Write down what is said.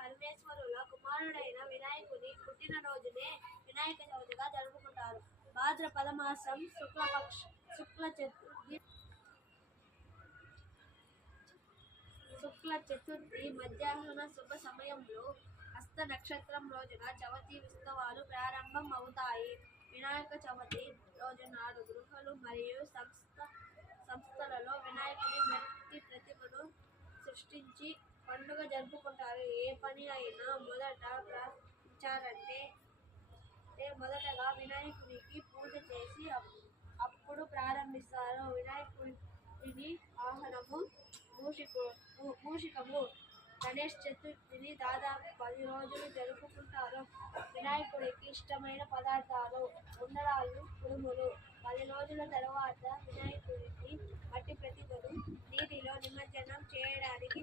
పరమేశ్వరుల కుమారుడైన వినాయకుని పుట్టినరోజునే వినాయక చవితిగా జరుపుకుంటారు. భాద్రపద మాసం శుక్ల చతుర్థి మధ్యాహ్న శుభ సమయంలో హస్త నక్షత్రం రోజున చవితి ఉత్సవాలు ప్రారంభం అవుతాయి. వినాయక చవితి రోజు నాడు గృహాలు మరియు సంస్థలలో వినాయకుని మట్టి ప్రతిమను సృష్టించి పండుగ జరుపుకుంటారు. ఏ పని అయినా మొదటగా వినాయకునికి పూజ చేసి అప్పుడు ప్రారంభిస్తారు. వినాయకుని వాహనము మూషికము. గణేష్ చతుర్థిని దాదాపు 10 రోజులు జరుపుకుంటారు. వినాయకుడికి ఇష్టమైన పదార్థాలు ఉండ్రాళ్ళు, కుడుములు. 10 రోజుల తర్వాత వినాయకుడిని మట్టి ప్రతిమను నీటిలో నిమజ్జనం చేయడానికి